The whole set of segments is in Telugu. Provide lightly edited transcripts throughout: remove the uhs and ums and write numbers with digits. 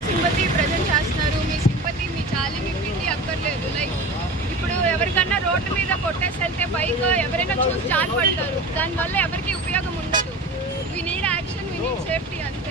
సింపతి ప్రజెంట్ చేస్తున్నారు. మీ సింపతి మీ చాలి మీ పిల్లి అక్కర్లేదు. లైక్ ఇప్పుడు ఎవరికన్నా రోడ్డు మీద కొట్టేసి వెళ్తే బైక్ ఎవరైనా చూసి చాలు పడతారు. దానివల్ల ఎవరికి ఉపయోగం ఉండదు. We need action, we need safety అంతే.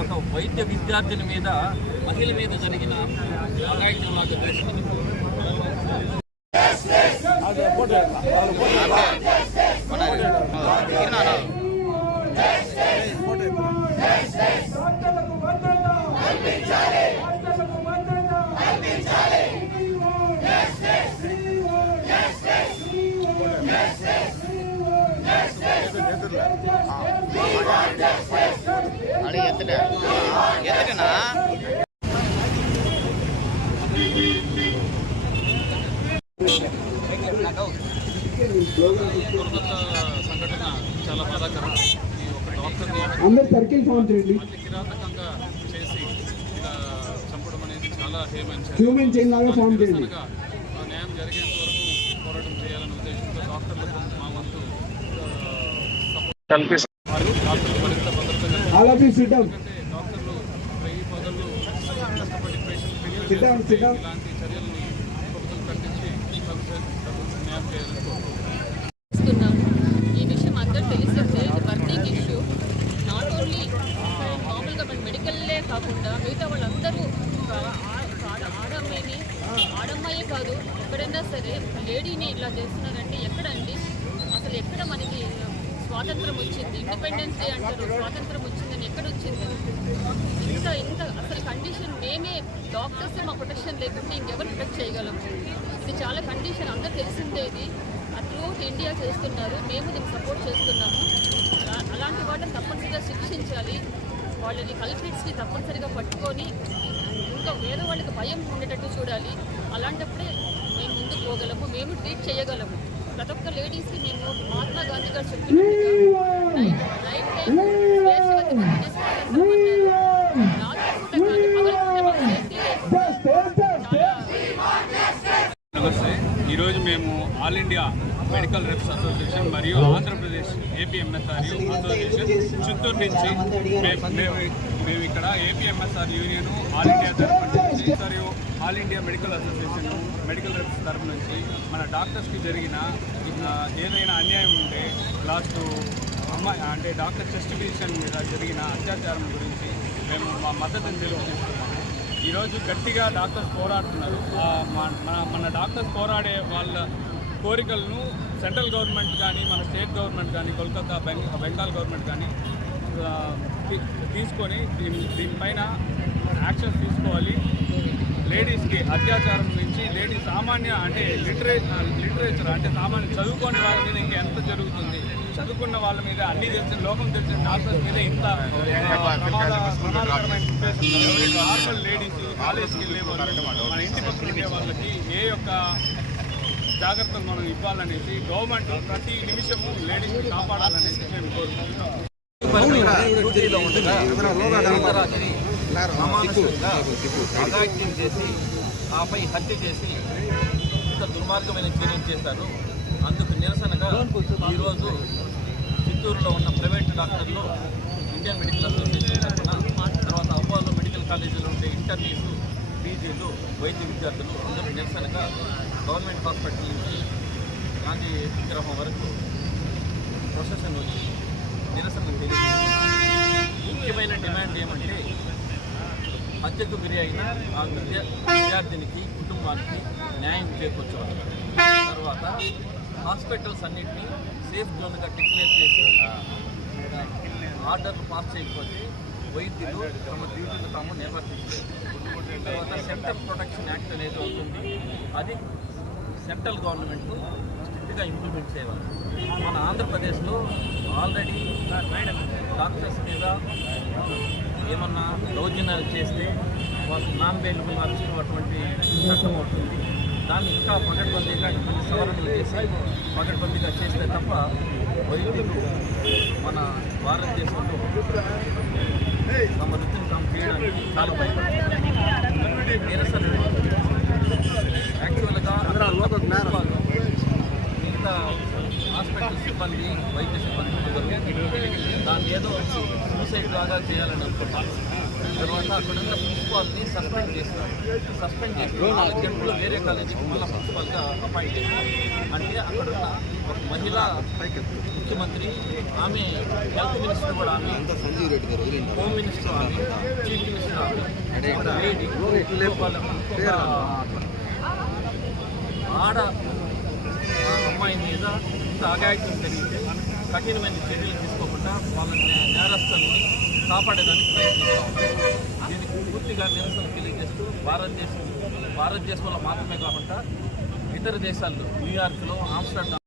ఒక వైద్య విద్యార్థిని మీద మహిళ మీద జరిగిన అఘాయిత్యంలాగా దర్శనం సంఘటన చాలా బాధాకరం. ఈ ఒక డాక్టర్ని కిరాతకంగా చేసి ఇలా చంపడం అనేది చాలా హేమంగా న్యాయం జరిగేంత వరకు పోరాటం చేయాలనే ఉద్దేశంతో డాక్టర్లకు మా వంతు కల్పిస్తారు. డాక్టర్లు మరింత భద్రతగా డాక్టర్లు 1000 పగళ్ళు కష్టపడి పేషెంట్ ఇలాంటి చర్యల్ని ప్రభుత్వం ఖండించి న్యాయం చేయాలని కోరుతున్నాను. ఈ విషయం అందరూ తెలిసిందే. ఇది బర్నింగ్ ఇష్యూ. నాట్ ఓన్లీ మామూలుగా మన మెడికల్లే కాకుండా మిగతా వాళ్ళందరూ ఆడమ్మాయే కాదు ఎక్కడైనా సరే లేడీని ఇలా చేస్తున్నారంటే ఎక్కడండి? అసలు ఎక్కడ మనకి స్వాతంత్రం వచ్చింది? ఇండిపెండెన్స్ డే అంటారు, స్వాతంత్రం వచ్చిందని ఎక్కడ వచ్చింది? ఇంత అసలు కండిషన్ మేమే డాక్టర్స్ మా ప్రొటెక్షన్ లేకుంటే ఇంకెవరు ప్రొటెక్ట్ చేయగలము? ఇది చాలా కండిషన్, అందరూ తెలిసిందే. ఇది త్రూఅవుట్ ఇండియా చేస్తున్నారు, మేము దీన్ని సపోర్ట్ చేస్తున్నాము. అలాంటి వాళ్ళని తప్పనిసరిగా శిక్షించాలి. వాళ్ళని కల్ప్రిట్స్ని తప్పనిసరిగా పట్టుకొని ఇంకా వేరే వాళ్ళకి భయం ఉండేటట్టు చూడాలి. అలాంటప్పుడే మేము ముందుకు పోగలము, మేము ట్రీట్ చేయగలము. ప్రతి ఒక్క లేడీస్కి మేము మహాత్మా గాంధీ గారు చెప్పినట్టుగా ఈరోజు మేము all India medical reps association మరియు ఆంధ్రప్రదేశ్ ఏపీఎంఎస్ఆర్యు అసోసియేషన్ చిత్తూరు నుంచి మేము ఇక్కడ ఏపీఎంఎస్ఆర్ యూనియన్ ఆల్ ఇండియా తరఫు నుంచి మరియు all India medical association medical reps తరఫు నుంచి మన డాక్టర్స్కి జరిగిన ఏదైనా అన్యాయం ఉంటే లాస్ట్ అమ్మాయి అంటే డాక్టర్ చెస్ట్ ఫిజిషియన్ మీద జరిగిన అత్యాచారం గురించి మేము మా మద్దతును తెలియజేస్తున్నాము. ఈరోజు గట్టిగా డాక్టర్స్ పోరాడుతున్నారు. మన డాక్టర్స్ పోరాడే వాళ్ళ కోరికలను సెంట్రల్ గవర్నమెంట్ కానీ మన స్టేట్ గవర్నమెంట్ కానీ కోల్కతా బెంగాల్ గవర్నమెంట్ కానీ తీసుకొని దీనిపైన యాక్షన్స్ తీసుకోవాలి. లేడీస్కి అత్యాచారం నుంచి లేడీస్ సామాన్య అంటే లిటరేచర్ అంటే సామాన్య చదువుకోని వాళ్ళ మీద ఇంకా ఎంత జరుగుతుంది, చదువుకున్న వాళ్ళ మీద అన్ని తెలిసిన లోకం తెలిసిన డాక్టర్స్ మీద ఇంత ప్రమాదకరమైన సిచ్యువేషన్. నార్మల్ లేడీస్ కాలేజ్కి వెళ్ళే వాళ్ళు మన ఇంటి పక్కన ఉండే వాళ్ళకి ఏ యొక్క జాగ్రత్తలు మనం ఇవ్వాలనేసి గవర్నమెంట్ ప్రతి నిమిషము లేడీస్ని కాపాడాలనేసి మేము కోరుకుంటున్నాం. అగాత్యం చేసి ఆపై హత్య చేసి ఇంత దుర్మార్గమైన చర్యలు చేశారు. అందుకు నిరసనగా ఈరోజు చిత్తూరులో ఉన్న ప్రైవేట్ డాక్టర్లు ఇండియన్ మెడికల్ అసోసియేషన్ తరఫున, తర్వాత అపోలో మెడికల్ కాలేజీలో ఉండే ఇంటర్నీస్, పీజీలు, వైద్య విద్యార్థులు అందరూ నిరసనగా గవర్నమెంట్ హాస్పిటల్ నుంచి గాంధీ విగ్రహం వరకు ప్రొసెషన్ వచ్చి నిరసన తెలియజేస్తుంది. ముఖ్యమైన డిమాండ్ ఏమంటే హత్యకు గురి అయిన ఆ విద్యార్థినికి కుటుంబానికి న్యాయం చేకూర్చవాలి. తర్వాత హాస్పిటల్స్ అన్నింటినీ సేఫ్ జోన్గా డిక్లేర్ చేసి ఆర్డర్లు పాస్ చేయకపోతే వైద్యులు తమ డ్యూటీలు తాము నిర్వర్తించలేదు. తర్వాత సెంట్రల్ ప్రొటెక్షన్ యాక్ట్ అనేది ఉంటుంది, అది సెంట్రల్ గవర్నమెంట్ స్ట్రిక్ట్గా ఇంప్లిమెంట్ చేయాలి. మన ఆంధ్రప్రదేశ్లో ఆల్రెడీ డాక్టర్స్ మీద ఏమన్నా దౌర్జన్యాలు చేస్తే వాళ్ళు నాన్ బెయిలబుల్ అరెస్ట్ అటువంటి చట్టం అవుతుంది. దాన్ని ఇంకా పకడ్బందీగా కొన్ని సవరణలు చేసి పకడ్బందీగా చేస్తే తప్ప వైద్యులు మన భారతదేశంలో తమ వృత్తిని తాము చేయడానికి చాలా భయపడుతుంది. నిరసన యాక్చువల్గా మిగతా హాస్పిటల్ సిబ్బంది, వైద్య సిబ్బంది దాన్ని ఏదో సూసైడ్ లాగా చేయాలని అనుకుంటారు. తర్వాత అక్కడ ఉన్న ప్రిన్సిపాల్ని సస్పెండ్ చేస్తారు. సస్పెండ్ చేసి 4 గంటలు వేరే కాలేజీకి మళ్ళీ ప్రిన్సిపాల్గా అపాయింట్ చేస్తారు. అంటే అక్కడ ఉన్న ఒక మహిళా ముఖ్యమంత్రి, ఆమె హెల్త్ మినిస్టర్ కూడా ఆమె, హోమ్ మినిస్టర్ ఆమె, చీఫ్ మినిస్టర్ ఆమె, లేడీ ఆడ అమ్మాయి మీద ఇంత అఘాయిత్యం జరిగితే కఠినమైన చర్యలు తీసుకోకుండా వాళ్ళ నేరస్తుల్ని కాపాడేదానికి ప్రయత్నిస్తాం. దీనికి పూర్తిగా నిరసన తెలియజేస్తూ భారతదేశంలో మాత్రమే కాకుండా ఇతర దేశాల్లో న్యూయార్క్లో, ఆమ్స్టర్డామ్